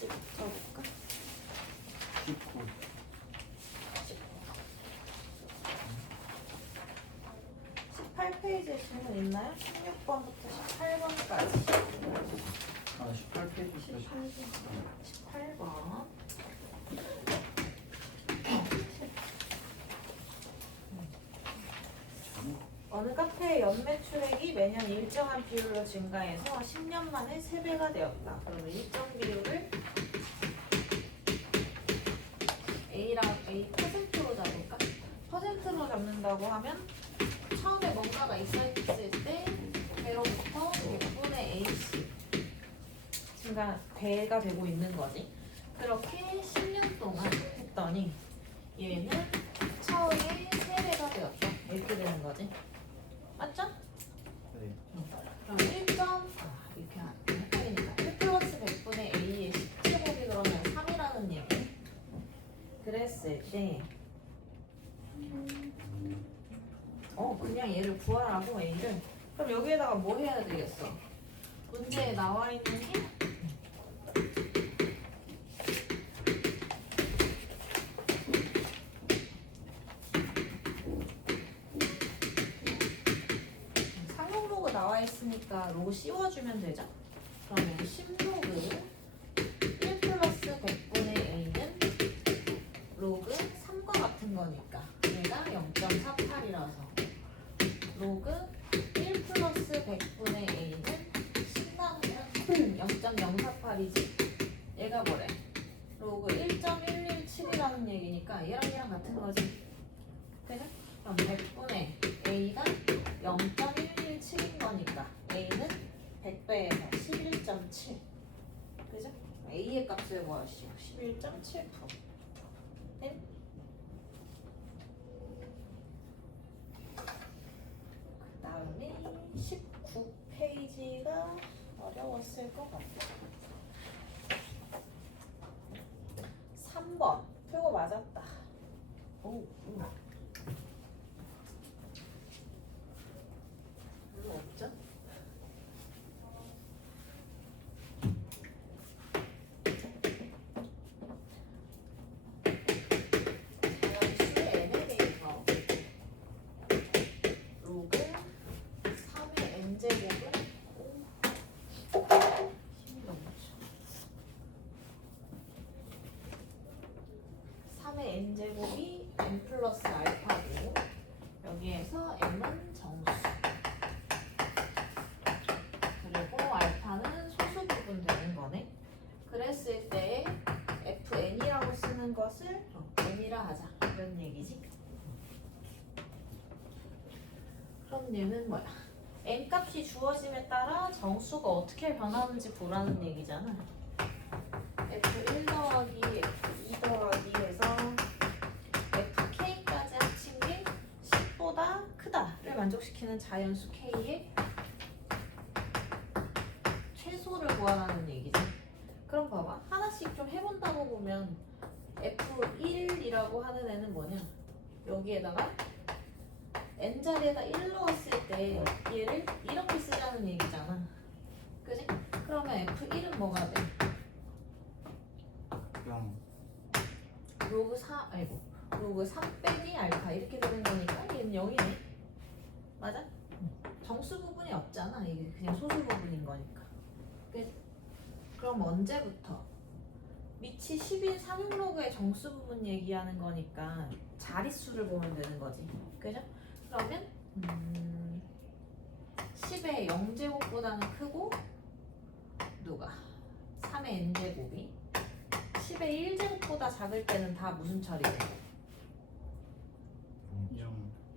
페이지부터 볼까? 19. 18페이지에 질문 있나요? 16번부터 18번까지. 아, 18페이지부터 18번. 어느 카페의 연매출액이 매년 일정한 비율로 증가해서 10년 만에 3배가 되었다. 그러면 일정 비율을 A 퍼센트로 잡을까? 퍼센트로 잡는다고 하면 처음에 뭔가가 있었을 때 배로부터 100분의 A씩 배가 되고 있는 거지. 그렇게 10년 동안 했더니 얘는 처음에 3배가 되었다. 이렇게 되는 거지. 맞죠? 네. 그럼 1. 이렇게 헷갈리니까 1 플러스 100분의 A의 10제곱이 그러면 3이라는 얘기. 그랬을 때 그냥 얘를 구하라고 A를. 그럼 여기에다가 뭐 해야 되겠어? 문제에 나와 있는 게 상용로그 나와 있으니까 로그 씌워주면 되죠? 그러면 10로그 1 플러스 100분의 A는 로그 3과 같은 거니까 얘가 0.48이라서 로그 1 플러스 100분의 A는 10 나누면 0.048이지. 얘가 뭐래? 로그 1.117이라는 얘기니까 얘랑 같은 거지. 그래? 그럼 100분의 A가 0.117인 거니까 A는 100배에서 11.7. 그죠? A의 값을 구하시오. 11.7%. 네? 그 다음에 19페이지가 어려웠을 것 같아. 3번 풀고 맞았다. 오. 별로 없죠? 자연수의 n에 대해서 로그 3의 n제곱은 힘이 너무 죠 3의 n제곱이 n 플러스 알파고 여기에서 n은 정수 그리고 알파는 소수 부분 되는 거네. 그랬을 때 fn이라고 쓰는 것을 n이라 하자 이런 얘기지. 그럼 얘는 뭐야? n 값이 주어짐에 따라 정수가 어떻게 변하는지 보라는 얘기잖아. f1 더하기 f2 더하기 해서 fk까지 합친 게 10보다 크다를 만족시키는 자연수 k의 최소를 구하라는 얘기지. 그럼 봐봐. 하나씩 좀 해본다고 보면 F1이라고 하는 애는 뭐냐? 여기에다가 n자리에다 1 넣었을 때 얘를 이렇게 쓰자는 얘기잖아. 그지? 그러면 F1은 뭐가 돼? 0. 로그 3 빼기 알파 이렇게 되는 거니까 얘는 0이네. 맞아? 정수 부분이 없잖아. 이게 그냥 소수 부분인 거니까. 그치? 그럼 언제부터? 밑이 10인 상용로그의 정수 부분 얘기하는 거니까 자릿수를 보면 되는 거지. 그죠? 그러면 10의 0제곱보다는 크고 누가? 3의 n제곱이 10의 1제곱보다 작을 때는 다 무슨 처리 돼?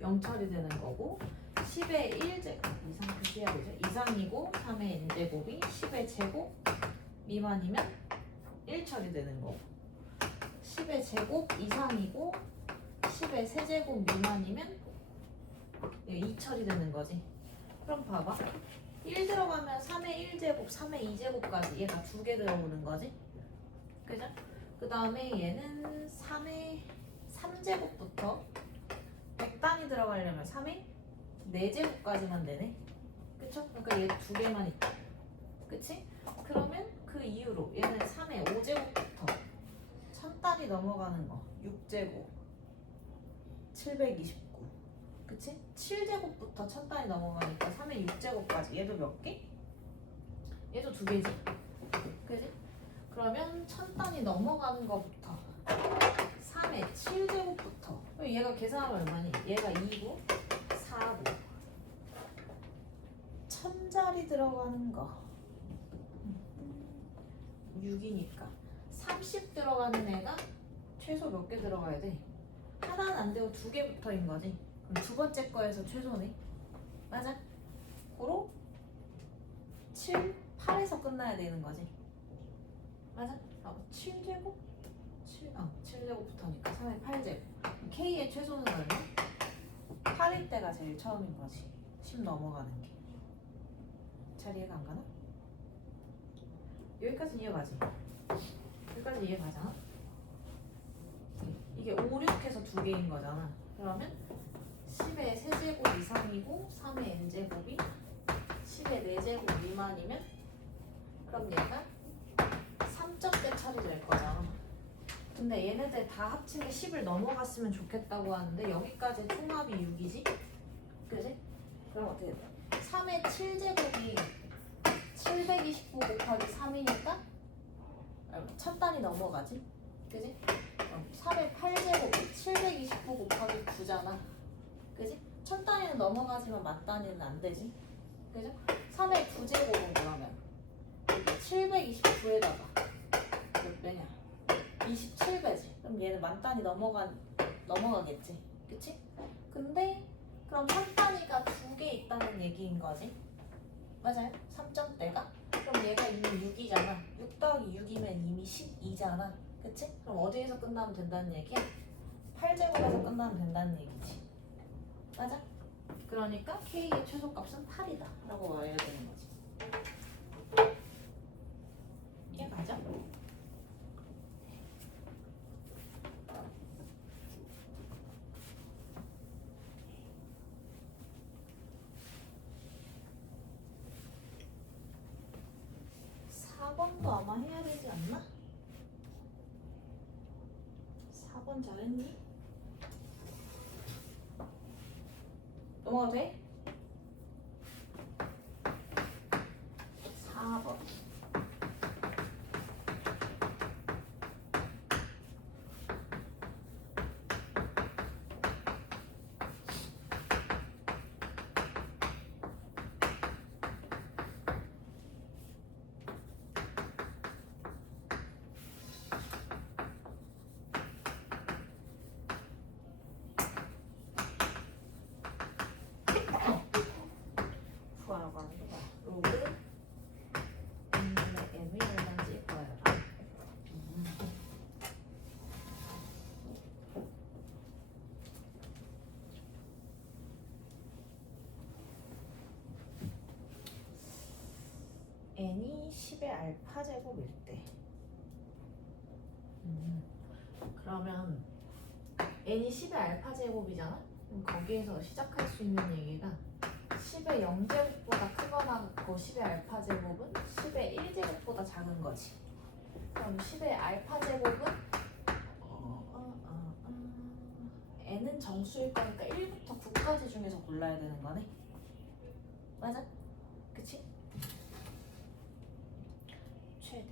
0 처리 되는 거고 10의 1제곱 이상 표시해야 되죠? 이상이고 3의 n제곱이 10의 제곱 미만이면 1 처리되는 거고 10의 제곱 이상이고 10의 세제곱 미만이면 2 처리되는 거지. 그럼 봐봐. 1 들어가면 3의 1제곱, 3의 2제곱까지 얘가 2개 들어오는 거지. 그죠? 그 다음에 얘는 3의 3제곱부터 100단위 들어가려면 3의 4제곱까지만 되네. 그쵸? 그러니까 얘 2개만 있다. 그치? 그러면 그 이후로 얘는 3의 넘어가는 거 6제곱 729 그치? 7제곱부터 천 단위 넘어가니까 3의 6제곱까지 얘도 몇 개? 얘도 2개지? 그지? 그러면 천 단위 넘어가는 거부터 3의 7제곱부터 얘가 계산하면 얼마니? 얘가 2고 4고 천자리 들어가는 거 6이니까 30 들어가는 애가 최소 몇 개 들어가야 돼? 하나는 안 되고 2개 붙어인 거지. 그럼 두 번째 거에서 최소네. 맞아? 고로 7, 8에서 끝나야 되는 거지. 맞아? 7제곱? 7제곱 붙으니까 3의 8제곱. K의 최소는 얼마? 8일 때가 제일 처음인 거지. 10 넘어가는 게. 잘 이해가 안 가나? 여기까지 이해가지? 여기까지 이해가잖아? 이게 5, 6해서 2개인 거잖아. 그러면 10의 세제곱 이상이고 3의 n제곱이 10의 4제곱 미만이면 그럼 얘가 3점대 처리될 거잖아. 근데 얘네들 다 합친 게 10을 넘어갔으면 좋겠다고 하는데 여기까지 총합이 6이지? 그지? 그럼 어떻게 돼? 3의 7제곱이 729 곱하기 3이니까 천 단위 넘어가지? 그지? 3의 8제곱이 729 곱하기 9잖아. 그지? 천 단위는 넘어가지만 만 단위는 안 되지. 그죠? 3의 9제곱은 그러면 729에다가 몇 배냐? 27배지. 그럼 얘는 만 단위 넘어가겠지. 그치? 근데 그럼 3단위가 2개 있다는 얘기인 거지. 맞아요? 3점대가? 그럼 얘가 이미 6이잖아. 6 더하기 6이면 이미 12잖아. 그치? 그럼 어디에서 끝나면 된다는 얘기야? 8제곱에서 끝나면 된다는 얘기지. 맞아? 그러니까 K의 최소값은 8이다 라고 말해야 되는 거지. 이해가죠? 번도 아마 해야 되지 않나? 4번 잘했니? 넘어가도 돼? 4번 구하라고 하는 거 봐. 로그 m이 얼마인지 구하라. n이 10의 알파 제곱일 때 그러면 n이 10의 알파 제곱이잖아? 그럼 거기에서 시작할 수 있는 얘기가 10의 0제곱보다 크거나 그 10의 알파 제곱은 10의 1제곱보다 작은 거지. 그럼 10의 알파 제곱은 n은 정수일 거니까 1부터 9까지 중에서 골라야 되는 거네. 맞아? 그치? 최대.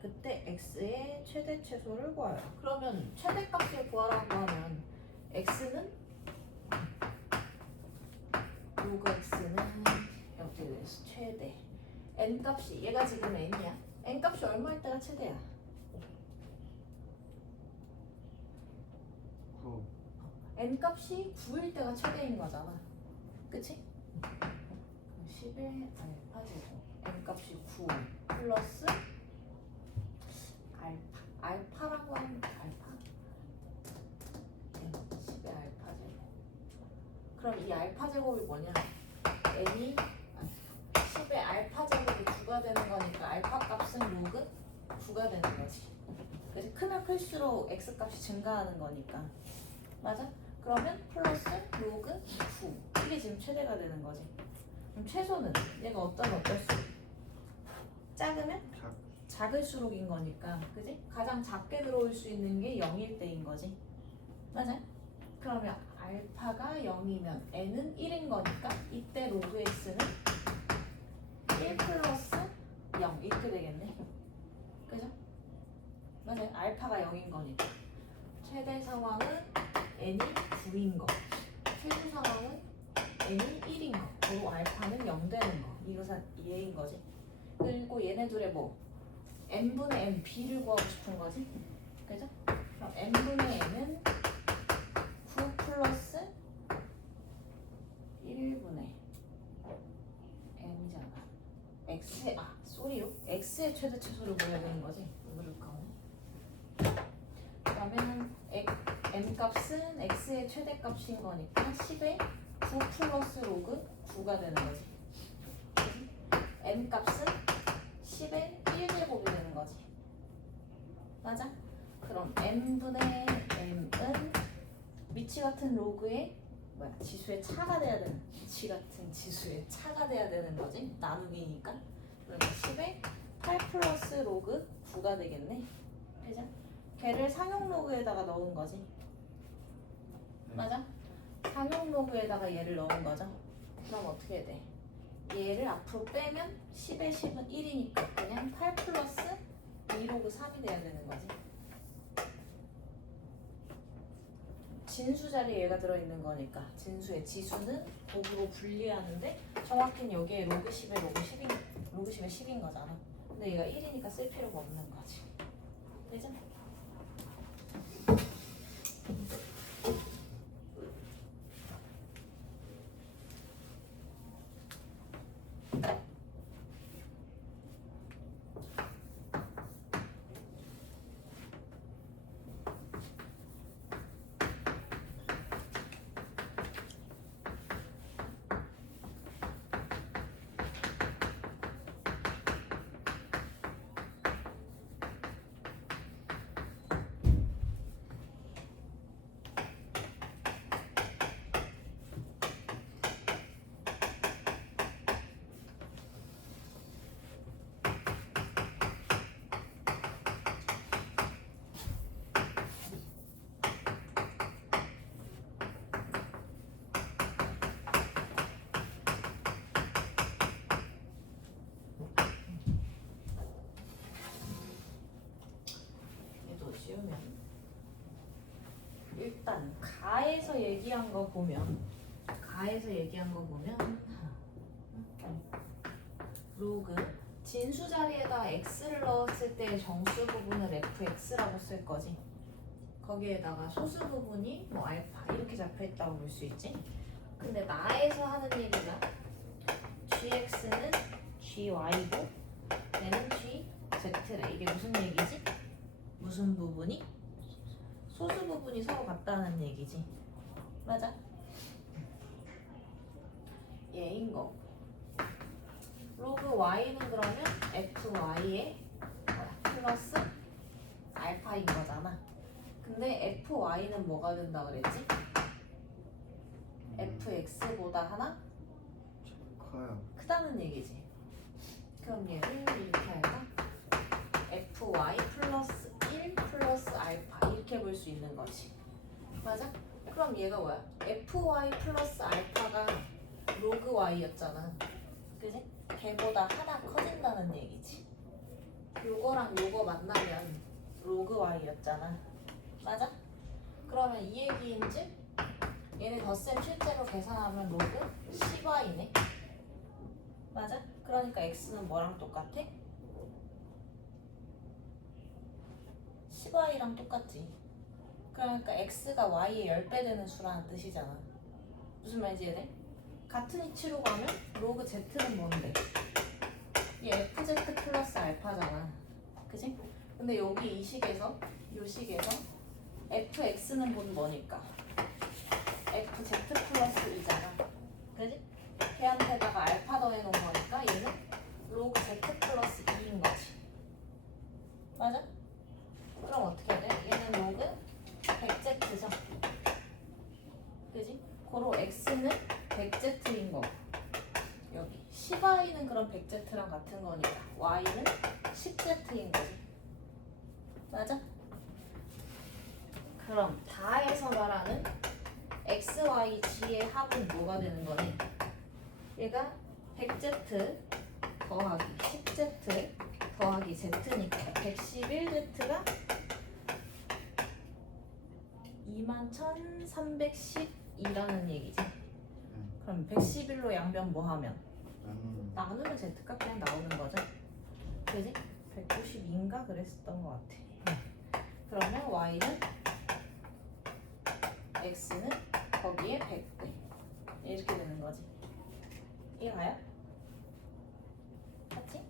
그때 x의 최대 최소를 구하라. 그러면 최대값을 구하라고 하면 x는 로그 x는 어떻게 되겠어? 최대. n 값이 얘가 지금 n이야. n 값이 얼마일 때가 최대야? 9. n 값이 9일 때가 최대인 거잖아. 그치? 10의 알파 제곱. n 값이 9 플러스 알파라고 하면 알파? n 10의 알파 제곱. 그럼 이 알파 제곱이 뭐냐? n이 10의 알파 제곱이 9가 되는 거니까 알파 값은 로그 9가 되는 거지. 그래서 크면 클수록 x 값이 증가하는 거니까. 맞아? 그러면 플러스 로그 9. 이게 지금 최대가 되는 거지. 그럼 최소는 얘가 어떤 수? 작으면? 작을수록인 거니까, 그지? 가장 작게 들어올 수 있는 게 0일 때인 거지. 맞아? 그러면 알파가 0이면 n은 1인 거니까 이때 로그 x는 1 플러스 0 이렇게 되겠네. 그죠? 맞아요. 알파가 0인 거니까. 최대 상황은 n이 9인 거. 최소 상황은 n이 1인 거. 그리고 알파는 0 되는 거. 이것은 얘인 거지. 그리고 얘네들의 뭐 n분의 n b를 구하고 싶은 거지. 그죠? 그럼 n분의 n은 9 플러스 1분의 n이잖아. x의 x의 최대 최소를 구해야 되는 거지. 그러면 n 값은 x의 최대 값인 거니까 10에 9 플러스 로그 9가 되는 거지. n 값은 10의 1제곱이 되는 거지. 맞아? 그럼 n분의 n은 미치 같은 로그의 지수의 차가 돼야 되는, 미치 같은 지수의 차가 돼야 되는 거지. 나누기니까. 그러면 10에 8 플러스 로그 9가 되겠네. 그죠? 걔를 상용 로그에다가 넣은 거지. 맞아? 상용 로그에다가 얘를 넣은 거죠. 그럼 어떻게 돼? 얘를 앞으로 빼면 10의 10은 1이니까 그냥 8 플러스 2로그 3이 돼야 되는 거지. 진수 자리에 얘가 들어있는 거니까 진수의 지수는 곱으로 분리하는데 정확히는 여기에 로그 10에 로그 10의 10인 거잖아. 근데 얘가 1이니까 쓸 필요가 없는 거지. 그죠? 쉬우면 일단 가에서 얘기한 거 보면 로그 진수 자리에다 x를 넣었을 때 정수 부분을 fx라고 쓸 거지. 거기에다가 소수 부분이 뭐 알파 이렇게 잡혀 있다고 볼 수 있지. 근데 나에서 하는 얘기가 gx는 gy고 얘는 gz래. 이게 무슨 얘기지? 무슨 부분이? 소수 부분이 서로 같다는 얘기지. 맞아? 얘인 거. 로그 y는 그러면 fy의 플러스 알파인 거잖아. 근데 fy는 뭐가 된다 그랬지? fx보다 하나 커요. 크다는 얘기지. 그럼 얘를 이렇게 할까? fy 플러스 1 플러스 알파 이렇게 볼 수 있는 거지. 맞아? 그럼 얘가 뭐야? fy 플러스 알파가 로그 y였잖아. 그지? 걔보다 하나 커진다는 얘기지. 요거랑 요거 만나면 로그 y였잖아. 맞아? 그러면 이 얘기인즉 얘네 덧셈 실제로 계산하면 로그 10y네. 맞아? 그러니까 x는 뭐랑 똑같아? 10y랑 똑같지. 그러니까 x가 y의 10배 되는 수라는 뜻이잖아. 무슨 말인지 이해돼? 같은 이치로 가면 로그 z는 뭔데? 이 fz 플러스 알파잖아. 그지? 근데 여기 이 식에서 fx는 본 뭐니까? fz 플러스 2잖아. 그지? 걔한테다가 알파 더해놓은 거니까 얘는 로그 z 플러스 2인 거지. 맞아? 그럼 어떻게 돼? 얘는 로그 100z죠. 그지? 고로 x는 100z인 거고 여기 10y는 그럼 100z랑 같은 거니까 y는 10z인 거지. 맞아? 그럼 다에서 말하는 x, y, g의 합은 뭐가 되는 거니? 얘가 100z 더하기 10z 더하기 z니까 111z가 21,310이라는 얘기지. 그럼 111로 양변 뭐 하면? 나누면 z값 그냥 나오는 거죠. 그지? 192인가 그랬었던 것 같아. 그러면 y는 x는 거기에 100배 이렇게 되는 거지. 이해가요? 맞지?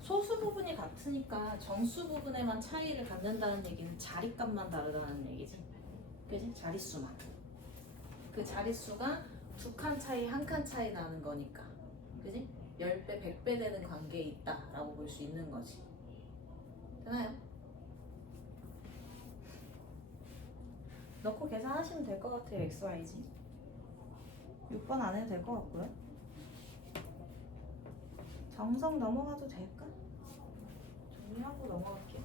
소수 부분이 같으니까 정수 부분에만 차이를 갖는다는 얘기는 자리값만 다르다는 얘기지. 그지? 자릿수만. 그 자릿수가 두 칸 차이, 한 칸 차이 나는 거니까. 그지? 10배, 100배 되는 관계에 있다라고 볼 수 있는 거지. 되나요? 넣고 계산하시면 될 것 같아요. x, y지. 6번 안 해도 될 것 같고요. 정석 넘어가도 될까? 정리하고 넘어갈게요.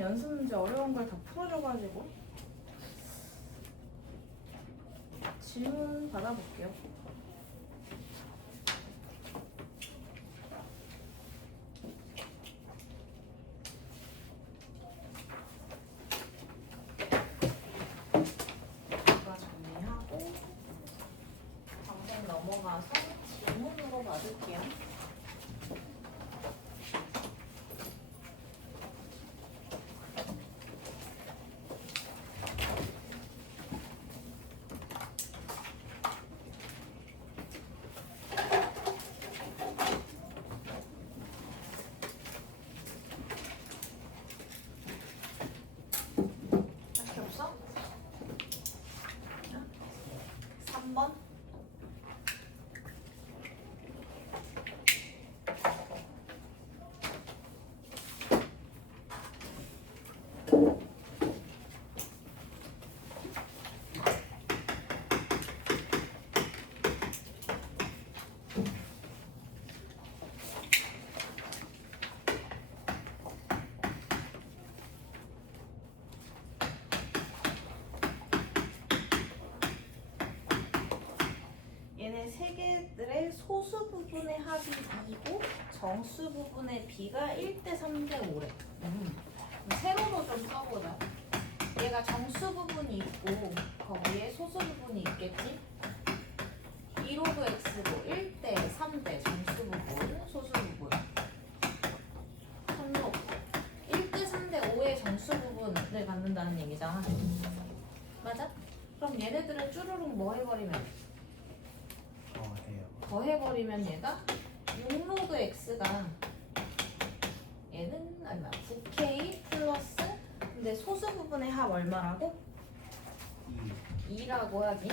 연습 문제 어려운 걸 다 풀어줘가지고 질문 받아볼게요. 이거 정리하고 방송 넘어가서 질문으로 받을게요. 밖에 없어? 3번? 얘네 세 개들의 소수 부분의 합이 2고 정수 부분의 비가 1대 3대 5래. 세로로 좀 써보자. 얘가 정수 부분이 있고 거기에 소수 부분이 있겠지? 2로그 x고 1대 3대 정수 부분, 소수 부분. 3로 1대 3대 5의 정수 부분을 갖는다는 얘기잖아. 맞아? 그럼 얘네들은 쭈루룩 뭐 해버리면? 더해버리면 얘가 6로그 x가 얘는 얼마? 9k 플러스 근데 소수 부분의 합 얼마라고? 2라고 하지.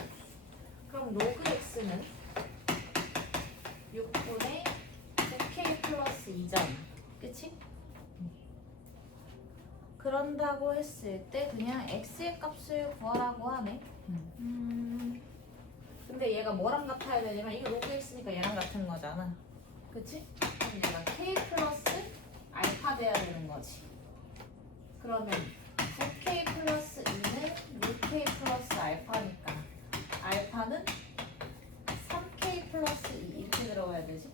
그럼 로그 x는 6분의 9k 플러스 2잖아. 그치? 그런다고 했을 때 그냥 x의 값을 구하라고 하네. 근데 얘가 뭐랑 같아야 되냐면 이거 로그 x니까 얘랑 같은 거잖아. 그치? 그럼 얘가 k 플러스 알파 돼야 되는 거지. 그러면 9k 플러스 2는 6k 플러스 알파니까 알파는 3k 플러스 2 이렇게 들어가야 되지?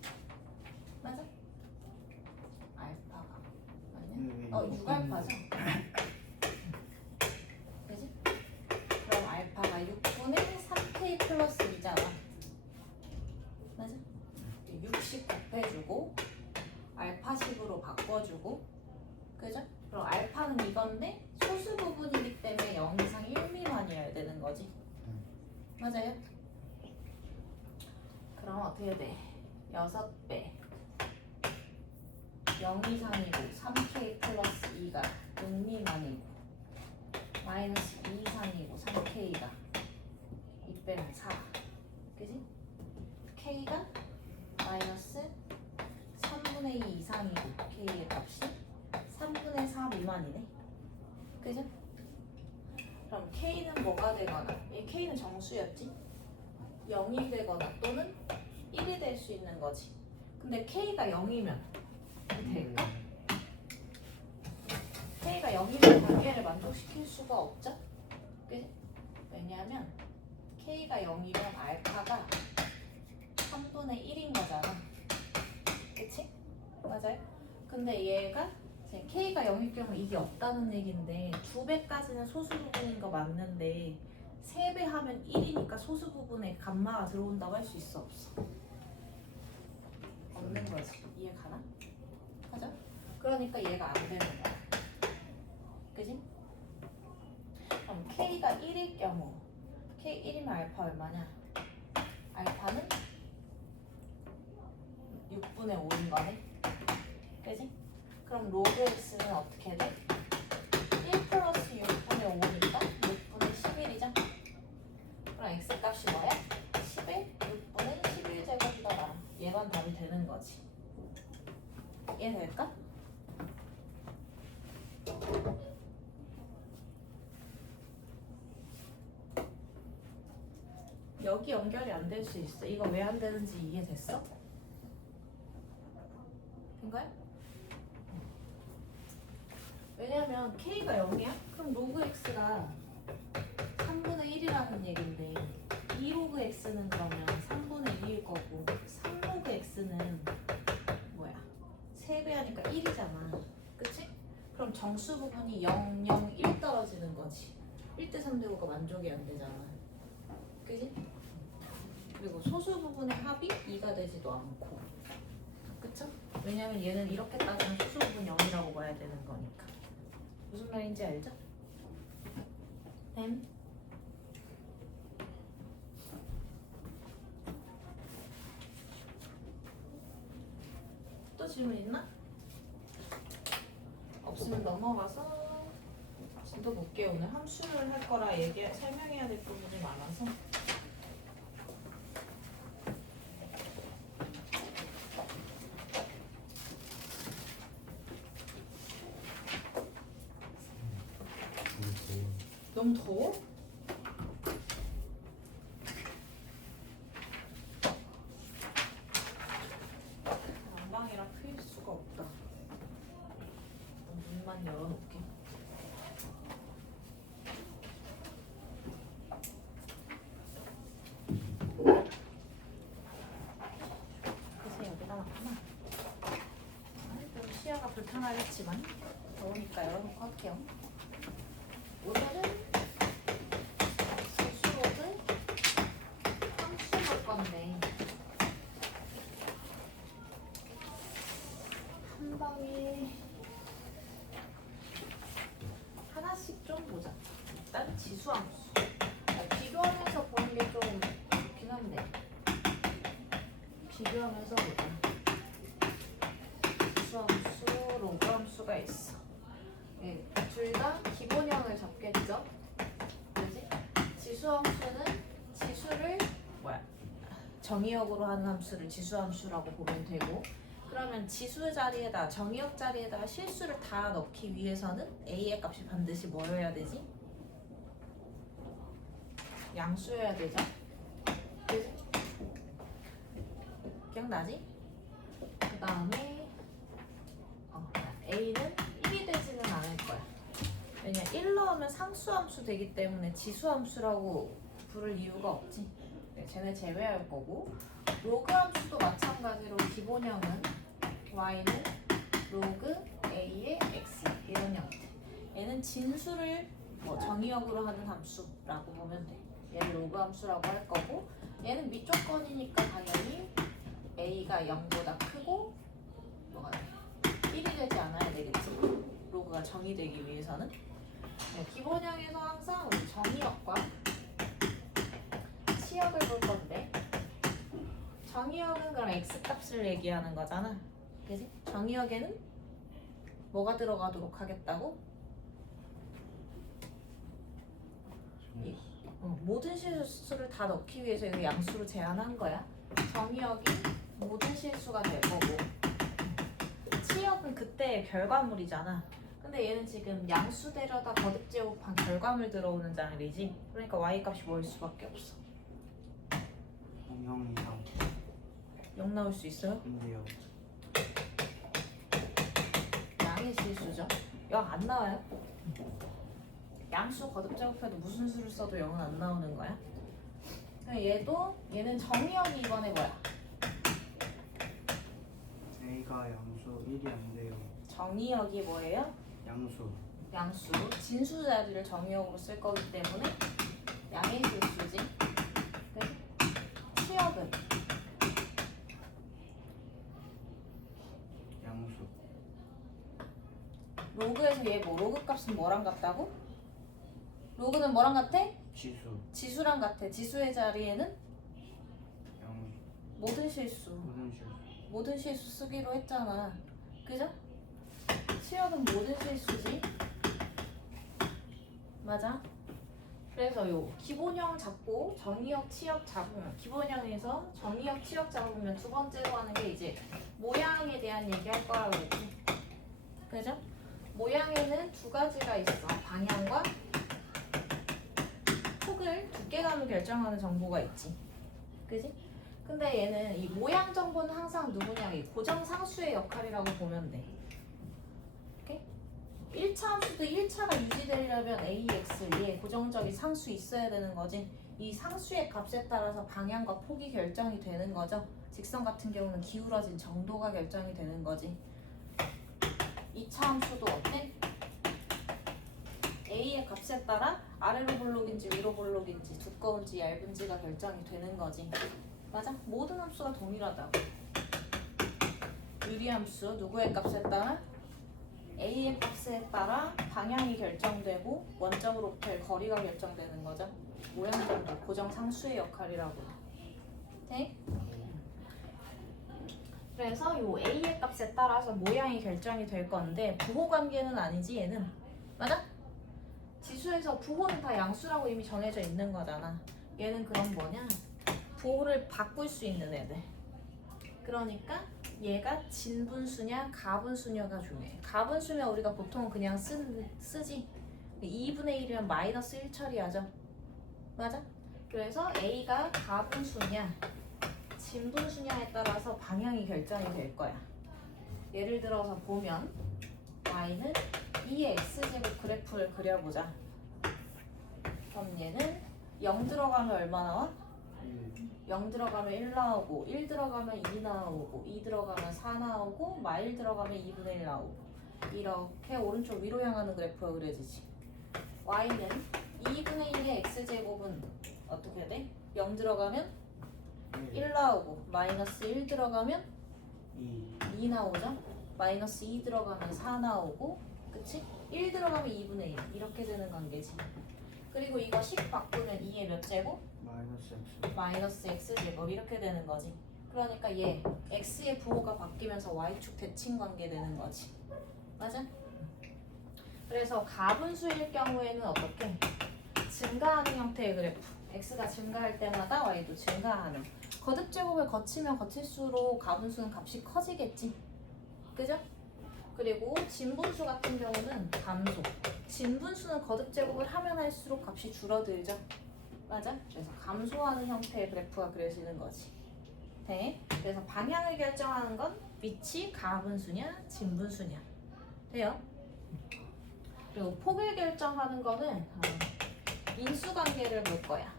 맞아? 알파가 아니야? 6알파죠? 그지? 그럼 알파가 6분의 3k 플러스 2잖아. 맞아? 60 곱해주고 알파식으로 바꿔주고 그죠? 그럼 알파는 이건데 소수 부분이기 때문에 0 이상 1 미만이어야 되는 거지. 맞아요? 그럼 어떻게 돼? 6배 0 이상이고 3k 플러스 2가 6 미만이고 마이너스 2 이상이고 3K가 2 빼면 4 그지? K가 마이너스 3분의 2 이상이고 K의 값이 3분의 4 미만이네 그죠? 그럼 K는 뭐가 되거나 이 K는 정수였지? 0이 되거나 또는 1이 될 수 있는 거지 근데 K가 0이면 될까? K가 0이면 관계를 만족시킬 수가 없죠? 그치? 왜냐하면 K가 0이면 알파가 3분의 1인 거잖아 그치? 맞아요? 근데 얘가 지금 K가 0일 경우 이게 없다는 얘기인데 2배까지는 소수 부분인 거 맞는데 3배 하면 1이니까 소수 부분에 감마가 들어온다고 할 수 있어 없어? 없는 거지 이해 가나? 하죠? 그러니까 얘가 안 되는 거야 그지? 그럼 K가 1일 경우 K 1이면 알파 얼마냐? 알파는 6분의 5인 거네 그지? 그럼 로그 x는 어떻게 돼? 1 플러스 6분의 5니까 6분의 11이죠? 그럼 x 값이 뭐야? 10에 6분의 11제곱이다 얘만 답이 되는 거지 이해될까? 여기 연결이 안 될 수 있어. 이거 왜 안 되는지 이해됐어? 된 거야? 왜냐면 K가 0이야? 그럼 로그 X가 3분의 1이라는 얘긴데 2로그 X는 그러면 3분의 2일 거고 3로그 X는 뭐야? 3배 하니까 1이잖아. 그치? 그럼 정수 부분이 0, 0, 1 떨어지는 거지. 1대 3대 5가 만족이 안 되잖아. 그지? 그리고 소수 부분의 합이 2가 되지도 않고 그쵸? 왜냐면 얘는 이렇게 따지면 소수 부분 0이라고 봐야 되는 거니까 무슨 말인지 알죠? 뱀? 또 질문 있나? 없으면 넘어가서 진도 볼게요. 오늘 함수를 할 거라 설명해야 될 부분이 많아서 너무 더워? 난방이라 풀 수가 없다. 문만 열어놓게. 그래서 여기다 놨구나. 좀 시야가 불편하겠지만 더우니까 열어놓고 할게요. 오늘은 수록을 함수 볼 건데 한 방에 하나씩 좀 보자. 일단 지수함수. 비교하면서 보는 게 좀 좋긴 한데 비교하면서 보자. 지수함수, 로그함수가 있어. 네, 둘 다 기본형을 잡겠죠? 그지? 지수함수는 지수를 정의역으로 하는 함수를 지수함수라고 보면 되고 그러면 지수 자리에다 정의역 자리에다가 실수를 다 넣기 위해서는 a의 값이 반드시 뭐여야 되지? 양수여야 되죠? 그지? 기억나지? 그 다음에 a는 1이 되지는 않을 거야. 왜냐 1 넣으면 상수함수 되기 때문에 지수함수라고 부를 이유가 없지. 쟤네 제외할 거고 로그함수도 마찬가지로 기본형은 y는 로그 a의 x 이런 형태. 얘는 진수를 정의역으로 하는 함수라고 보면 돼. 얘는 로그함수라고 할 거고 얘는 미조건이니까 당연히 a가 0보다 크고 뭐가 돼? 1이 되지 않아야 되겠지. 로그가 정의되기 위해서는. 네, 기본형에서 항상 우리 정의역과 치역을 볼 건데 정의역은 그럼 x값을 얘기하는 거잖아. 그지? 정의역에는 뭐가 들어가도록 하겠다고? 모든 실수를 다 넣기 위해서 이거 양수로 제한한 거야. 정의역이 모든 실수가 될 거고 치역은 그때의 결과물이잖아. 근데 얘는 지금 양수 데려다 거듭 제곱한 결과물 들어오는 장르이지. 그러니까 y 값이 뭐일 수밖에 없어. 0 이상 0 나올 수 있어요? 근데요. 양의 실수죠. 0 안 나와요? 양수 거듭 제곱해도 무슨 수를 써도 0은 안 나오는 거야. 얘는 정의역이 이번에 뭐야? A가 양수 1이 안 돼요. 정의역이 뭐예요? 양수. 양수. 진수 자리를 정의역으로 쓸 거기 때문에 양의 실수지. 그래서 치역은 양수. 로그에서 얘 뭐 로그 값은 뭐랑 같다고? 로그는 뭐랑 같아? 지수. 지수랑 같아. 지수의 자리에는 양수. 모든 실수. 모든 실수. 모든 실수 쓰기로 했잖아. 그죠? 치역은 모든 실수지. 맞아. 그래서 요 기본형 잡고 정의역 치역 잡으면 기본형에서 정의역 치역 잡으면 두 번째로 하는 게 이제 모양에 대한 얘기 할 거라고 그랬지. 그죠? 모양에는 두 가지가 있어. 방향과 폭을 두께감을 결정하는 정보가 있지. 그지? 근데 얘는 이 모양 정보는 항상 누구냐? 이 고정상수의 역할이라고 보면 돼. 오케이? 1차 함수도 1차가 유지되려면 ax 얘 고정적인 상수 있어야 되는 거지. 이 상수의 값에 따라서 방향과 폭이 결정이 되는 거죠. 직선 같은 경우는 기울어진 정도가 결정이 되는 거지. 2차 함수도 어때? a의 값에 따라 아래로 볼록인지 위로 볼록인지 두꺼운지 얇은지가 결정이 되는 거지. 맞아? 모든 함수가 동일하다고. 유리함수 누구의 값에 따라? a의 값에 따라 방향이 결정되고 원점으로부터의 거리가 결정되는 거죠. 모양 정도 고정 상수의 역할이라고. 돼? 그래서 요 a의 값에 따라서 모양이 결정이 될 건데 부호 관계는 아니지 얘는. 맞아? 지수에서 부호는 다 양수라고 이미 정해져 있는 거잖아. 얘는 그럼 뭐냐? 부호를 바꿀 수 있는 애들. 그러니까 얘가 진분수냐 가분수냐가 중요해. 가분수면 우리가 보통 그냥 쓰지. 2분의 1이면 마이너스 1 처리하죠. 맞아? 그래서 A가 가분수냐 진분수냐에 따라서 방향이 결정이 될 거야. 예를 들어서 보면 Y는 2의 X제곱 그래프를 그려보자. 그럼 얘는 0 들어가면 얼마 나와? 0 들어가면 1 나오고 1 들어가면 2 나오고 2 들어가면 4 나오고 마1 들어가면 2분의 1 나오고 이렇게 오른쪽 위로 향하는 그래프가 그려지지. y는 2분의 1의 x제곱은 어떻게 돼? 0 들어가면 1 나오고 마이너스 1 들어가면 2 나오죠? 마이너스 2 들어가면 4 나오고 그치? 1 들어가면 2분의 1 이렇게 되는 관계지. 그리고 이거 식 바꾸면 2의 몇 제곱? 마이너스 x제곱 이렇게 되는 거지. 그러니까 얘 x의 부호가 바뀌면서 y축 대칭 관계 되는 거지. 맞아? 그래서 가분수일 경우에는 어떻게? 증가하는 형태의 그래프. x가 증가할 때마다 y도 증가하는. 거듭 제곱을 거치면 거칠수록 가분수는 값이 커지겠지. 그죠? 그리고 진분수 같은 경우는 감소. 진분수는 거듭 제곱을 하면 할수록 값이 줄어들죠. 맞아? 그래서 감소하는 형태의 그래프가 그려지는 거지. 돼? 그래서 방향을 결정하는 건 위치 가분수냐 진분수냐. 돼요? 그리고 폭을 결정하는 거는 인수관계를 볼 거야.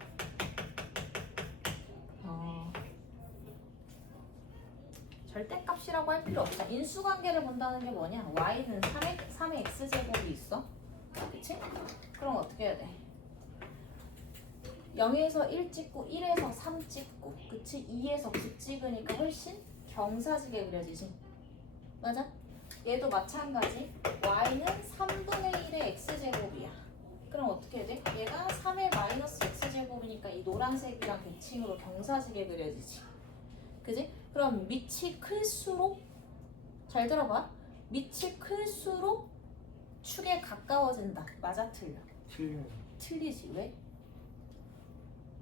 절대값이라고 할 필요 없어. 인수관계를 본다는 게 뭐냐? y는 3의 x제곱이 있어. 그치? 그럼 어떻게 해야 돼? 0에서 1 찍고 1에서 3 찍고 그치? 2에서 9 찍으니까 훨씬 경사지게 그려지지. 맞아? 얘도 마찬가지. y는 3분의 1의 x제곱이야. 그럼 어떻게 해야 돼? 얘가 3의 마이너스 x제곱이니까 이 노란색이랑 대칭으로 경사지게 그려지지. 그지? 그럼 밑이 클수록 잘 들어봐. 밑이 클수록 축에 가까워진다. 맞아 틀려? 틀려요. 틀리지. 왜?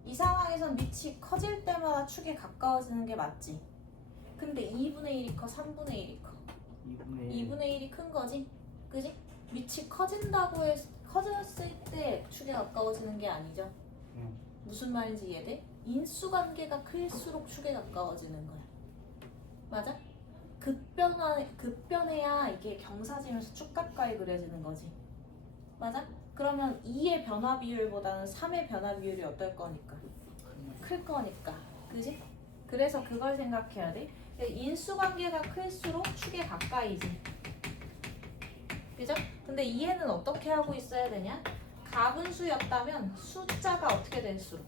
이 상황에선 밑이 커질 때마다 축에 가까워지는 게 맞지. 근데 2분의 1이 커, 3분의 1이 커. 2분의 1. 2분의 1이 큰 거지? 그지? 밑이 커졌을 때 축에 가까워지는 게 아니죠. 무슨 말인지 이해돼? 인수관계가 클수록 축에 가까워지는 거야. 맞아? 급변해야 이게 경사지면서 축 가까이 그려지는 거지. 맞아? 그러면 2의 변화 비율보다는 3의 변화 비율이 어떨 거니까? 클 거니까. 그지? 그래서 그걸 생각해야 돼. 인수관계가 클수록 축에 가까이지. 그죠? 근데 이해는 어떻게 하고 있어야 되냐? 가분수였다면 숫자가 어떻게 될수록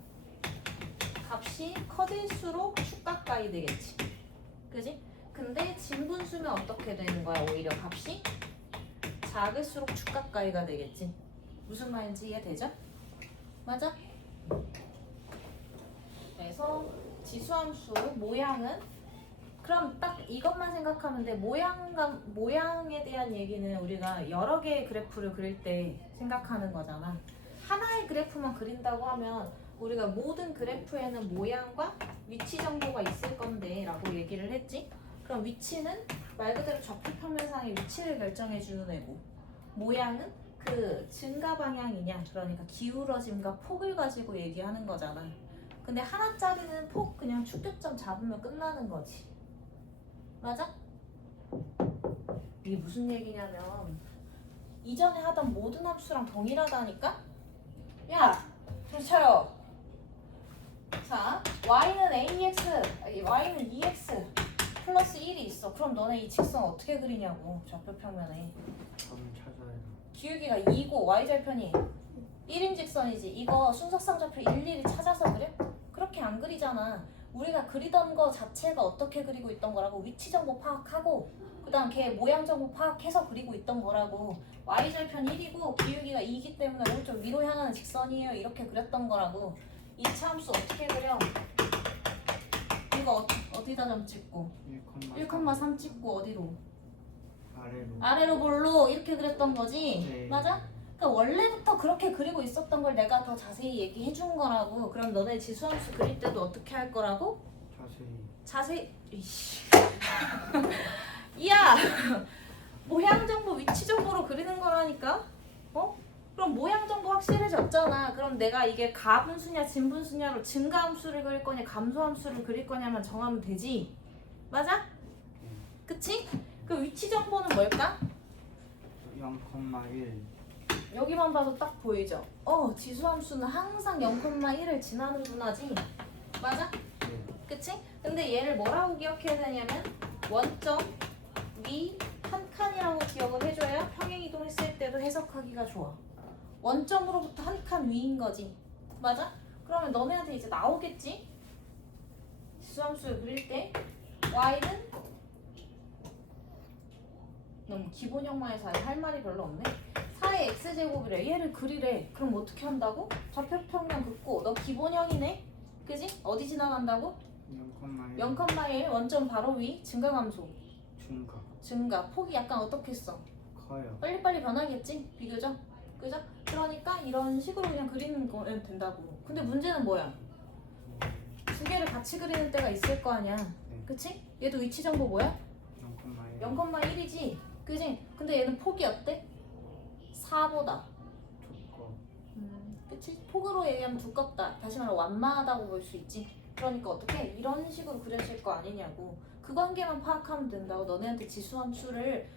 값이 커질수록 축 가까이 되겠지. 그지? 근데 진분수면 어떻게 되는 거야? 오히려 값이 작을수록 축 가까이가 되겠지. 무슨 말인지 이해되죠? 맞아? 그래서 지수함수 모양은 그럼 딱 이것만 생각하면 돼. 모양에 대한 얘기는 우리가 여러 개의 그래프를 그릴 때 생각하는 거잖아. 하나의 그래프만 그린다고 하면 우리가 모든 그래프에는 모양과 위치 정보가 있을 건데 라고 얘기를 했지. 그럼 위치는 말 그대로 좌표평면상의 위치를 결정해 주는 애고, 모양은 그 증가 방향이냐, 그러니까 기울어짐과 폭을 가지고 얘기하는 거잖아. 근데 하나짜리는 폭 그냥 축교점 잡으면 끝나는 거지. 맞아? 이게 무슨 얘기냐면 이전에 하던 모든 함수랑 동일하다니까? 야! 정신 차려! 자, y는 y는 EX 플러스 1이 있어. 그럼 너네 이 직선 어떻게 그리냐고, 좌표평면에. 그럼 찾아야 돼. 기울기가 2고 y절편이 1인 직선이지. 이거 순서쌍좌표 일일이 찾아서 그려? 그렇게 안 그리잖아. 우리가 그리던 거 자체가 어떻게 그리고 있던 거라고, 위치 정보 파악하고 그 다음 걔 모양 정보 파악해서 그리고 있던 거라고. y절편 1이고 기울기가 2이기 때문에 오른쪽 위로 향하는 직선이에요, 이렇게 그렸던 거라고. 이차 함수 어떻게 그려? 이거 어디다 점 찍고 1,3 찍고 어디로? 아래로 볼로 이렇게 그렸던 거지. 네. 맞아? 그러니까 원래부터 그렇게 그리고 있었던 걸 내가 더 자세히 얘기해 준 거라고. 그럼 너네 지수함수 그릴 때도 어떻게 할 거라고? 자세히 이씨. 야! 모양 정보 위치 정보로 그리는 거라니까? 어? 그럼 모양 정보 확실해졌잖아. 그럼 내가 이게 가분수냐 진분수냐로 증가함수를 그릴 거냐 감소함수를 그릴 거냐만 정하면 되지. 맞아? 그치? 그 위치 정보는 뭘까? 0,1. 여기만 봐도 딱 보이죠? 지수함수는 항상 0,1을 지나는구나지. 맞아? 네. 그치? 근데 얘를 뭐라고 기억해야 되냐면 원점 위 한 칸이라고 기억을 해줘야 평행이동했을 때도 해석하기가 좋아. 원점으로부터 한 칸 위인 거지. 맞아? 그러면 너네한테 이제 나오겠지? 지수함수를 그릴 때 y는 너무 기본형만 해서 할 말이 별로 없네. 4의 x제곱이래. 얘를 그리래. 그럼 어떻게 한다고? 좌표평면 긋고 너 기본형이네? 그지? 어디 지나간다고? 0,1. 0,1 원점 바로 위 증가감소. 증가. 폭이 약간 어떻게 써? 커요. 빨리빨리 변하겠지? 비교적. 그죠? 그러니까 이런 식으로 그냥 그리는 거면 된다고. 근데 문제는 뭐야? 두 개를 같이 그리는 때가 있을 거 아니야. 그치? 얘도 위치 정보 뭐야? 0,1이지? 그지? 근데 얘는 폭이 어때? 4보다. 두꺼워. 그치? 폭으로 얘기하면 두껍다. 다시 말해 완만하다고 볼 수 있지. 그러니까 어떻게 이런 식으로 그려질 거 아니냐고. 그 관계만 파악하면 된다고. 너네한테 지수함수를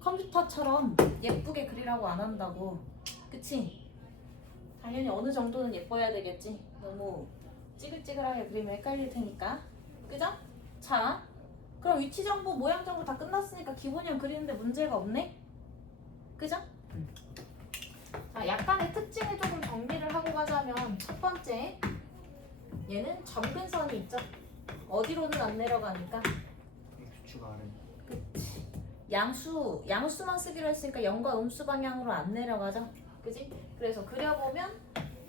컴퓨터처럼 예쁘게 그리라고 안 한다고. 그치? 당연히 어느 정도는 예뻐야 되겠지. 너무 찌글찌글하게 그리면 헷갈릴 테니까. 그죠? 자, 그럼 위치 정보, 모양 정보 다 끝났으니까 기본형 그리는데 문제가 없네? 그죠? 자, 약간의 특징을 조금 정리를 하고 가자면 첫 번째, 얘는 점근선이 있죠? 어디로는 안 내려가니까. X축 아래. 그치. 양수만 쓰기로 했으니까 0과 음수 방향으로 안 내려가죠? 그지? 그래서 그려보면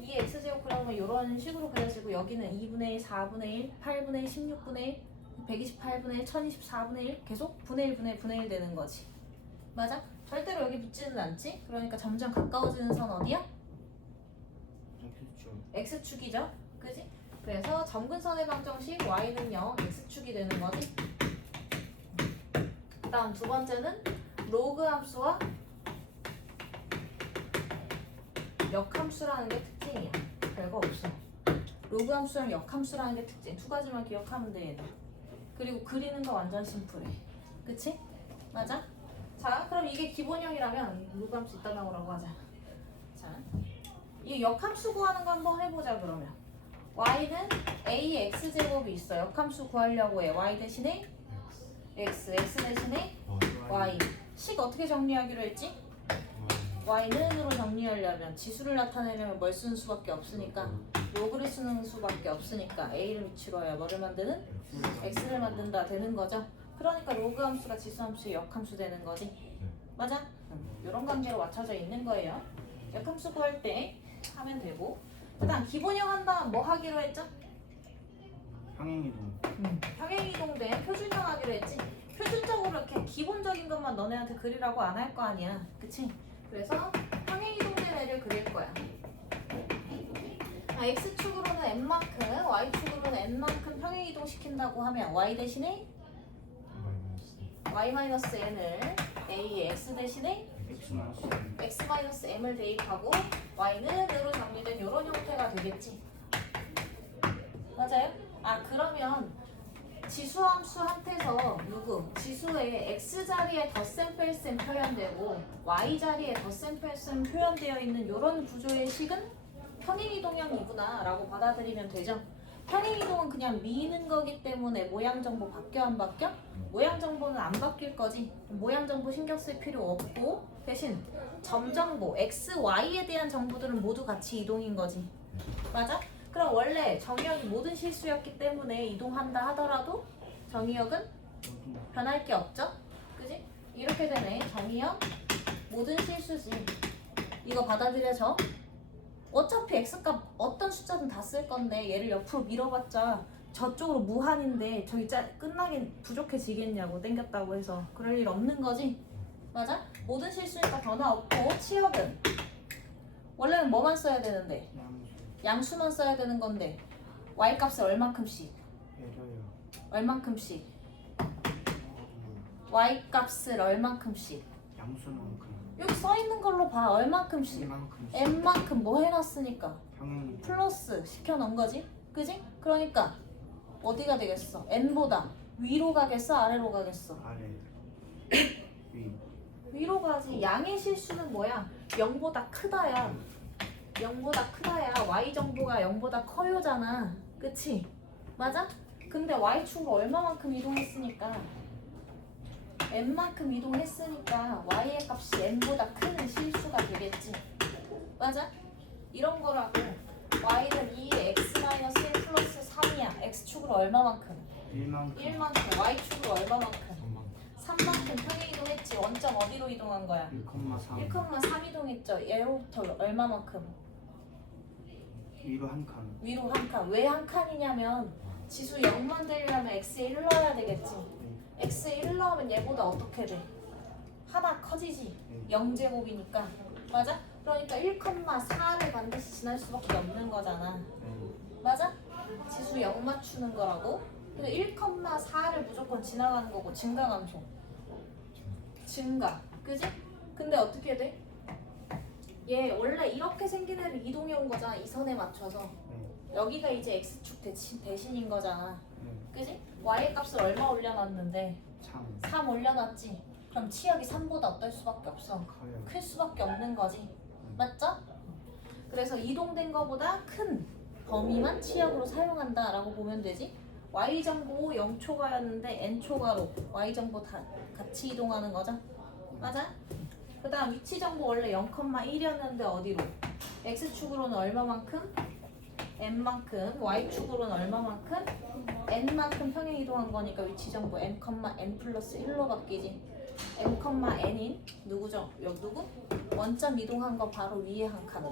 2의 x제곱 그려보면 이런 식으로 그려지고, 여기는 2분의 1, 4분의 1, 8분의 1, 16분의 1, 128분의 1, 1024분의 1 계속 분의 1, 분의 1, 분의 1 되는 거지. 맞아? 절대로 여기 붙지는 않지? 그러니까 점점 가까워지는 선 어디야? X축. x축이죠? 그지? 그래서 점근선의 방정식 y는 0, x축이 되는 거지. 그 다음 두 번째는 로그 함수와 역함수라는 게 특징이야. 별거 없어. 로그 함수랑 역함수라는 게 특징. 두 가지만 기억하면 돼 얘들. 그리고 그리는 거 완전 심플해. 그치? 맞아? 자, 그럼 이게 기본형이라면 로그 함수 이따 나오라고 하자. 자, 이 역함수 구하는 거 한번 해보자 그러면. y는 ax제곱이 있어. 역함수 구하려고 해. y 대신에 x 대신에 y. 식 어떻게 정리하기로 했지? y는으로 정리하려면 지수를 나타내려면 뭘 쓰는 수밖에 없으니까 로그를 쓰는 수밖에 없으니까 a를 미치러야 뭐를 만드는? x를 만든다 되는 거죠. 그러니까 로그 함수가 지수 함수의 역함수 되는 거지. 맞아? 이런 관계로 맞춰져 있는 거예요. 역함수 구할 때 하면 되고. 그 다음 기본형 한 다음 뭐 하기로 했죠? 평행이동. 평행이동된 표준형 하기로 했지. 표준적으로 이렇게 기본적인 것만 너네한테 그리라고 안 할 거 아니야. 그치? 그래서 평행이동된 애를 그릴 거야. x축으로는 n만큼, y축으로는 n만큼 평행이동 시킨다고 하면 y 대신에 y-n을 a, x 대신에 x-m을 대입하고 y는 으로 정리된 이런 형태가 되겠지. 맞아요? 아 그러면 지수함수한테서 누구? 지수의 x자리에 덧셈 뺄셈 표현되고 y자리에 덧셈 뺄셈 표현되어 있는 이런 구조의 식은 평행이동형이구나 라고 받아들이면 되죠. 평행이동은 그냥 미는 거기 때문에 모양 정보 바뀌어 안 바뀌어? 모양 정보는 안 바뀔 거지. 모양 정보 신경 쓸 필요 없고 대신 점 정보, x, y에 대한 정보들은 모두 같이 이동인 거지. 맞아? 그럼 원래 정의역이 모든 실수였기 때문에 이동한다 하더라도 정의역은 변할 게 없죠? 그지? 이렇게 되네. 정의역 모든 실수지. 이거 받아들여져. 어차피 x값 어떤 숫자든 다 쓸 건데 얘를 옆으로 밀어봤자 저쪽으로 무한인데 저기 끝나긴 부족해지겠냐고 땡겼다고 해서 그럴 일 없는 거지. 맞아? 모든 실수니까 변화 없고 치역은 원래는 뭐만 써야 되는데 양수만 써야 되는 건데 y 값을 얼만큼씩 얼만큼씩 y 값을 얼만큼씩 양수만큼 여기 써 있는 걸로 봐. 얼만큼씩 n만큼 뭐 해놨으니까 평행 플러스 시켜놓은 거지. 그지? 그러니까 어디가 되겠어? n보다 위로 가겠어? 아래로 가겠어? 아래 위 위로 가지. 양의 실수는 뭐야? 0보다 크다야. 0보다 크다야. y 정보가 0보다 커요잖아. 그치? 맞아? 근데 y축으로 얼마만큼 이동했으니까 n만큼 이동했으니까 y의 값이 n보다 큰 실수가 되겠지. 맞아? 이런 거라고. y는 2의 x-1 플러스 3이야. x축으로 얼마만큼? 1만큼. y축으로 얼마만큼? 3만큼 평행 이동했지. 원점 어디로 이동한 거야? 1,3 1,3 이동했죠. 얘로부터 얼마만큼? 위로 한 칸. 위로 한 칸. 왜 한 칸이냐면 지수 0만 되려면 x에 1 넣어야 되겠지. x에 1 넣으면 얘보다 어떻게 돼? 하나 커지지. 0제곱이니까. 맞아? 그러니까 1,4를 반드시 지날 수밖에 없는 거잖아. 맞아? 지수 0 맞추는 거라고. 근데 1,4를 무조건 지나가는 거고 증가 감소. 증가. 그지? 근데 어떻게 돼? 얘 원래 이렇게 생긴 애를 이동해 온 거잖아. 이 선에 맞춰서. 여기가 이제 x축 대신인 거잖아. 그지? y의 값을 얼마 올려놨는데 3 올려놨지. 그럼 치역이 3보다 어떨 수밖에 없어? 커요. 클 수밖에 없는 거지. 맞죠? 그래서 이동된 거보다 큰 범위만 치역으로 사용한다라고 보면 되지. y 정보 0초가였는데 n초가로 y 정보 다 같이 이동하는 거죠. 맞아? 그 다음 위치 정보 원래 0,1이었는데 어디로? x축으로는 얼마만큼? n만큼. y축으로는 얼마만큼? n만큼 평행 이동한 거니까 위치 정보 n, n 플러스 1로 바뀌지. n,n인 누구죠? 여기 누구? 원점 이동한 거 바로 위에 한 칸으로.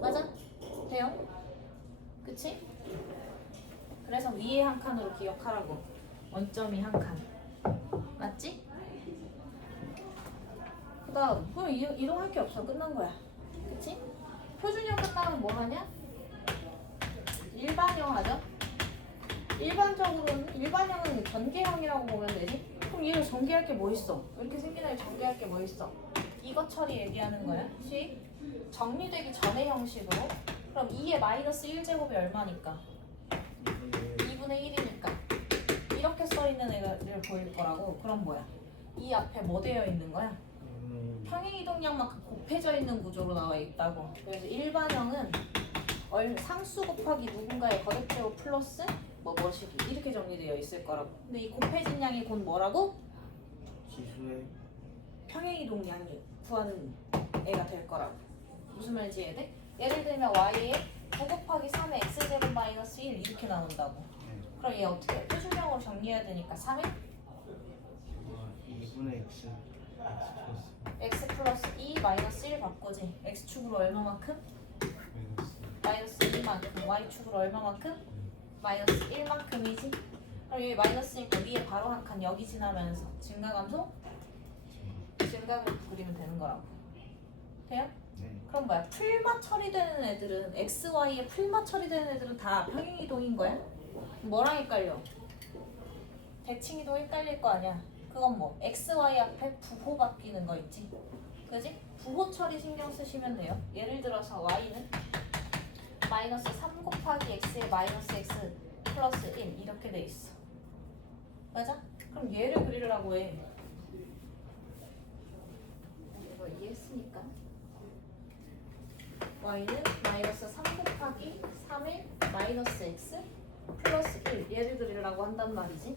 맞아? 돼요? 그치? 그래서 위에 한 칸으로 기억하라고. 원점이 한 칸. 맞지? 그 다음 그럼 이동할 게 없어. 끝난 거야. 그치? 표준형 끝나면 뭐 하냐? 일반형하죠? 일반적으로는 일반형은 전개형이라고 보면 되지? 그럼 얘를 전개할 게 뭐 있어? 이렇게 생긴 애를 전개할 게 뭐 있어? 이거 처리 얘기하는 거야. 식 정리되기 전의 형식으로. 그럼 2의 마이너스 1제곱이 얼마니까? 2분의 1이니까 이렇게 써있는 애를 보일 거라고. 그럼 뭐야? 이 앞에 뭐 되어 있는 거야? 평행이동량만큼 곱해져 있는 구조로 나와 있다고. 그래서 일반형은 상수 곱하기 누군가의 거듭제곱 플러스 뭐뭐시기 이렇게 정리되어 있을 거라고. 근데 이 곱해진 양이 곧 뭐라고? 지수의 평행이동량이 구하는 애가 될 거라고. 무슨 말인지 이해돼? 예를 들면 y에 9 곱하기 3의 x제곱 마이너스 1 이렇게 나온다고. 그럼 얘 어떻게 해? 표준형으로 정리해야 되니까 3의 2분의 x x 플러스 2 마이너스 1 바꾸지. x축으로 얼마만큼? 마이너스 2만큼. y축으로 얼마만큼? 마이너스 1만큼이지. 그럼 여기 마이너스니까 위에 바로 한 칸 여기 지나면서 증가 감소? 증가 그래프 그리면 되는 거라고. 돼요? 네. 그럼 뭐야? 풀마 처리되는 애들은 x, y에 풀마 처리되는 애들은 다 평행이동인 거야? 뭐랑 헷갈려? 대칭이동 헷갈릴 거 아니야? 그건 뭐? x, y 앞에 부호 바뀌는 거 있지? 그지? 부호 처리 신경 쓰시면 돼요. 예를 들어서 y는 마이너스 3 곱하기 x에 마이너스 x 플러스 1 이렇게 돼 있어. 맞아? 그럼 얘를 그리려고 해. 이거 이해했으니까. y는 마이너스 3 곱하기 3의 마이너스 x 플러스 1 얘를 그리려고 한단 말이지.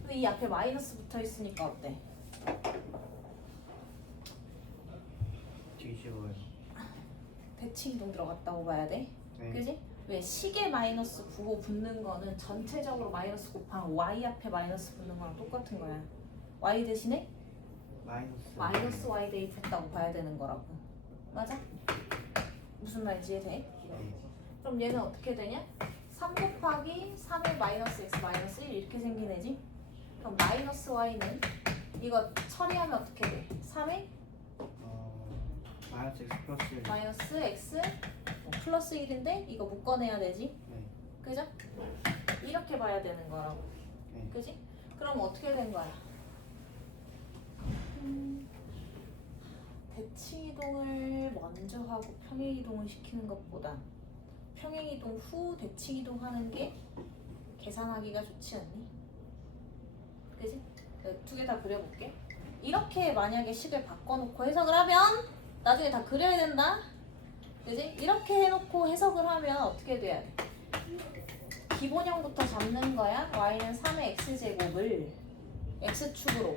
근데 이 앞에 마이너스 붙어 있으니까 어때? 뒤집어요. 대칭이동 들어갔다고 봐야 돼. 네. 그지? 왜 식에 마이너스 부호 붙는 거는 전체적으로 마이너스 곱하면 y 앞에 마이너스 붙는 거랑 똑같은 거야. y 대신에 마이너스 y 대입했다고 봐야 되는 거라고. 맞아? 무슨 말인지 이해돼? 네. 그럼 얘는 어떻게 되냐? 3 곱하기 3의 마이너스 x 마이너스 1 이렇게 생긴 애지? 그럼 마이너스 y는 이거 처리하면 어떻게 돼? 3의 마이너스 x 플러스 1. 마이너스 x 플러스 1인데 이거 묶어내야 되지? 네. 그죠? 이렇게 봐야 되는 거라고. 네. 그지? 그럼 어떻게 된 거야? 대칭이동을 먼저 하고 평행이동을 시키는 것보다 평행이동 후 대칭이동 하는 게 계산하기가 좋지 않니? 그지? 두 개 다 그려볼게. 이렇게 만약에 식을 바꿔놓고 해석을 하면 나중에 다 그려야 된다. 그지? 이렇게 해놓고 해석을 하면 어떻게 돼야 돼? 기본형부터 잡는 거야. y는 3의 x제곱을 x축으로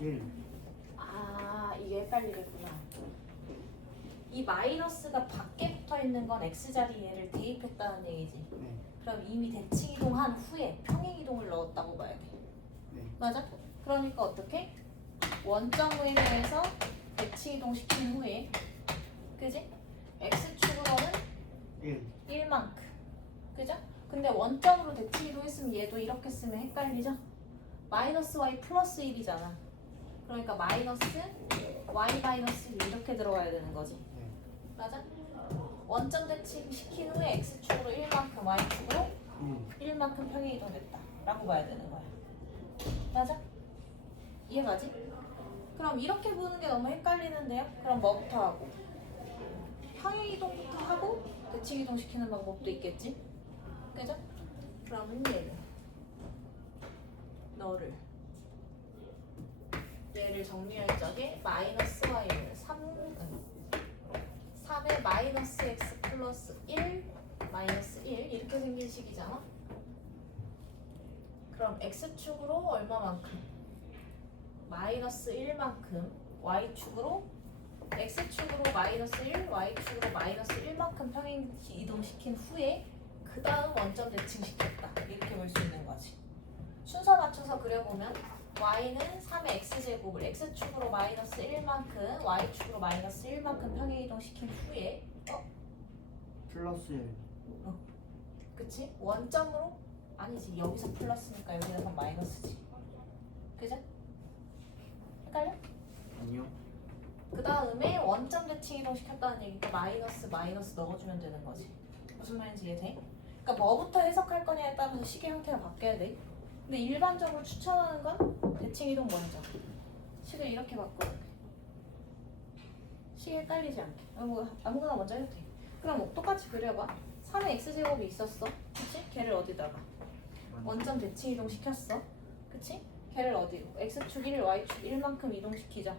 1. 이게 헷갈리겠구나. 이 마이너스가 밖에 붙어있는 건 x자리에 얘를 대입했다는 얘기지. 네. 그럼 이미 대칭이동한 후에 평행이동을 넣었다고 봐야 돼. 네. 맞아? 그러니까 어떻게? 원점을 해서 대칭이동 시킨 후에 그지? x축으로는 1. 1만큼 그죠? 근데 원점으로 대칭이동 했으면 얘도 이렇게 쓰면 헷갈리죠? 마이너스 y 플러스 1이잖아. 그러니까 마이너스 y 마이너스 1 이렇게 들어가야 되는 거지. 네. 맞아? 원점 대칭 시킨 후에 x축으로 1만큼 y축으로 1만큼 평행이동 됐다 라고 봐야 되는 거야. 맞아? 이해가지? 그럼 이렇게 보는 게 너무 헷갈리는데요? 그럼 뭐부터 하고? 평행이동부터 하고 대칭이동 시키는 방법도 있겠지? 그죠? 그러면 얘를 정리할 적에 마이너스 y는 3의 마이너스 x 플러스 1 마이너스 1 이렇게 생긴 식이잖아? 그럼 x축으로 얼마만큼? 마이너스 1만큼 y축으로 x축으로 마이너스 1 y축으로 마이너스 1만큼 평행 이동시킨 후에 그 다음 원점 대칭시켰다 이렇게 볼 수 있는 거지. 순서 맞춰서 그려보면 y는 3의 x제곱을 x축으로 마이너스 1만큼 y축으로 마이너스 1만큼 평행이동 시킨 후에 플러스 1. 그치? 원점으로? 아니지 여기서 플러스니까 여기서 마이너스지. 그죠? 헷갈려? 아니요. 그 다음에 원점 대칭 이동시켰다는 얘기니까 마이너스 마이너스 넣어주면 되는 거지. 무슨 말인지 이해돼? 그러니까 뭐부터 해석할 거냐에 따라서 식의 형태가 바뀌어야 돼. 근데 일반적으로 추천하는 건 대칭 이동 먼저. 식을 이렇게 바꿔야 돼. 식이 헷갈리지 않게. 아무거나 먼저 해도 돼. 그럼 똑같이 그려봐. 3의 x제곱이 있었어. 그치? 걔를 어디다가? 원점 대칭 이동시켰어. 그치? 걔를 어디로? x축 1, y축 1만큼 이동시키자.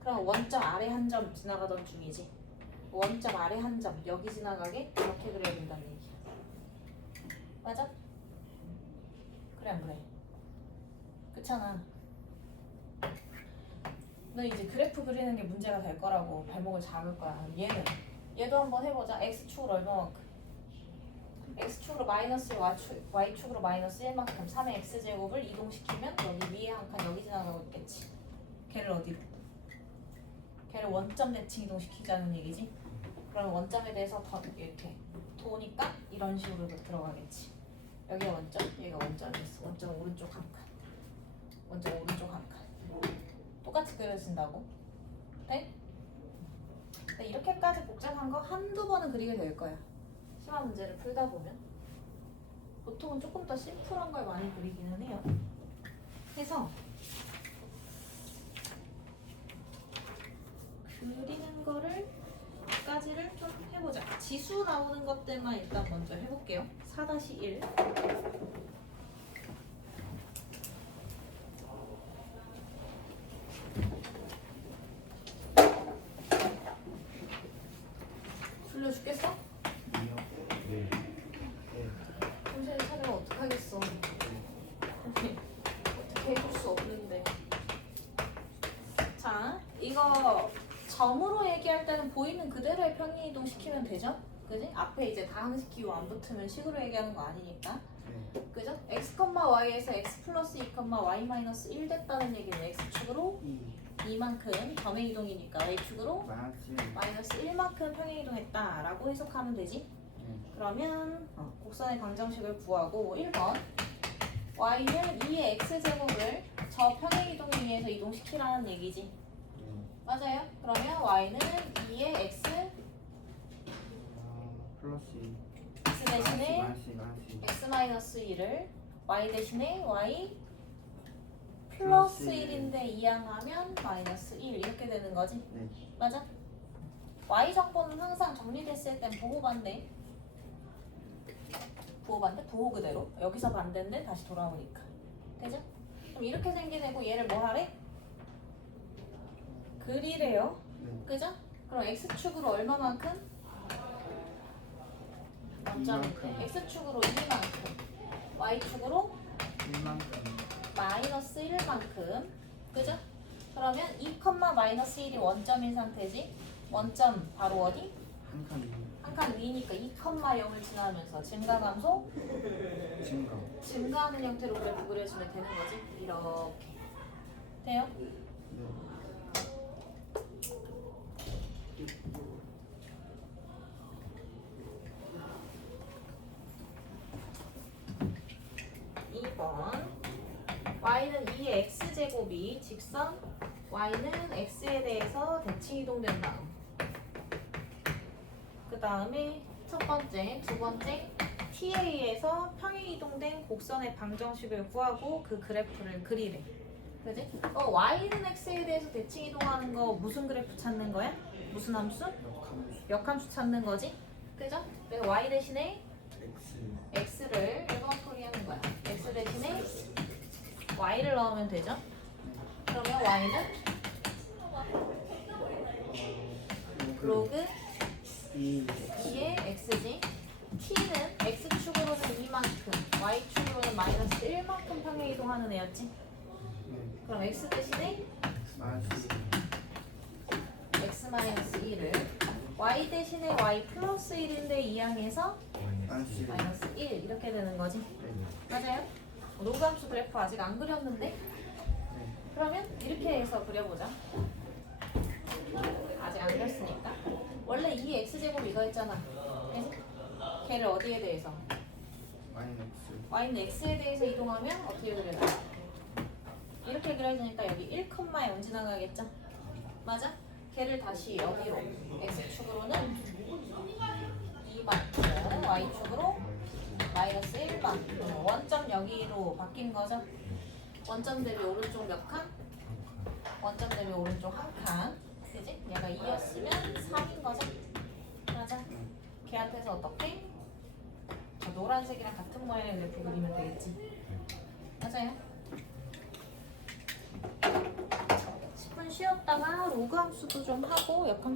그럼 원점 아래 한 점 지나가던 중이지. 원점 아래 한 점 여기 지나가게 이렇게 그려야 된다는 얘기야. 맞아? 그래 안 그래? 그렇잖아. 너 이제 그래프 그리는 게 문제가 될 거라고. 발목을 잡을 거야. 얘도 한번 해보자. x축으로 얼마만큼? x축으로 마이너스 1, y축으로 마이너스 1만큼 3의 x제곱을 이동시키면 여기 위에 한 칸 여기 지나가고 있겠지. 걔를 어디로? 걔를 원점 대칭 이동시키자는 얘기지. 그럼 원점에 대해서 더 이렇게 도니까 이런 식으로 들어가겠지. 여기가 원점, 얘가 원점이었어. 원점 오른쪽 한 칸, 원점 오른쪽 한 칸. 똑같이 그려진다고? 네? 근데 이렇게까지 복잡한 거 한두 번은 그리게 될 거야. 심화 문제를 풀다 보면. 보통은 조금 더 심플한 걸 많이 그리기는 해요. 그래서 그리는 거를 까지를 좀 해보자. 지수 나오는 것들만 일단 먼저 해볼게요. 4-1 졸려 죽겠어? 이요. 네. 네. 정신을 차리면 어떡하겠어. 어떻게 해줄 수 없는데. 자, 이거 점으로 얘기할 때는 보이는 그대로의 평행이동 시키면 되죠? 그지? 앞에 이제 다항시키고 안 붙으면 식으로 얘기하는 거 아니니까. 네. 그죠? x, y에서 x 플러스 2, y 마이너스 1 됐다는 얘기는 x축으로 2만큼 점의 이동이니까 y축으로 마이너스 1만큼 평행 이동했다라고 해석하면 되지. 네. 그러면 곡선의 방정식을 구하고 1번 y는 2의 x제곱을 저 평행 이동에 의해서 이동시키라는 얘기지. 맞아요? 그러면 y는 2의 x 플러스 2. x 대신에 마이너스 x 마이너스 2를 y 대신에 y 플러스 플러스 1인데 이항하면 마이너스 1 이렇게 되는 거지. 네. 맞아? y 정보는 항상 정리됐을 땐 보호 반대. 부호 반대? 부호 그대로. 여기서 반대인데 다시 돌아오니까. 되죠? 그럼 이렇게 생기되고 얘를 뭐 하래? 그리래요. 네. 그죠? 그럼 x축으로 얼마만큼? 원점인데 이만큼. x축으로 2만큼 y축으로 1만큼. 마이너스 1만큼. 그죠? 그러면 2, 마이너스 1이 원점인 상태지. 원점 바로 어디? 한 칸. 한 칸 위니까 2, 0을 지나면서 증가 감소? 증가. 증가하는 형태로 그래프 그려주면 되는 거지. 이렇게 돼요? 네. 2번 y는 2의 x제곱이 직선 y는 x에 대해서 대칭 이동된 다음 그 다음에 첫 번째, 두 번째 t에 의해서 평행 이동된 곡선의 방정식을 구하고 그 그래프를 그리래. 그지? y는 x에 대해서 대칭 이동하는 거 무슨 그래프 찾는 거야? 무슨 함수? 역함수 찾는 거지? 그죠? 그래서 y 대신에 X. x를 1번 풀이하는 거야. x 대신에 y를 넣으면 되죠? 그러면 y는 로그 2의 x지. t는 x축으로는 2만큼, y축으로는 마이너스 1만큼 평행 이동하는 애였지. 네. 그럼 x 대신에 마이너스 x 마이너스 1을 y 대신에 y 플러스 1인데 이항해서 마이너스 1. 마이너스 1 이렇게 되는 거지. 네. 맞아요? 로그함수 그래프 아직 안 그렸는데? 네. 그러면 이렇게 해서 그려보자. 아직 안 그렸으니까. 원래 이 x제곱 이거였잖아. 그래서 걔를 어디에 대해서? 마이너스. y는 x에 대해서 이동하면 어떻게 그려져? 이렇게 그려지니까 여기 1, 0 지나가겠죠? 맞아? 걔를 다시 여기로 x축으로는 2만 y축으로 마이너스 1만 원점 여기로 바뀐 거죠. 원점 대비 오른쪽 몇 칸? 원점 대비 오른쪽 한 칸. 그지? 얘가 2였으면 3인 거죠. 맞아. 걔한테서 어떻게? 저 노란색이랑 같은 모양의 그래프 그리면 되겠지. 맞아요. 10분 쉬었다가 로그 함수도 좀 하고 역함수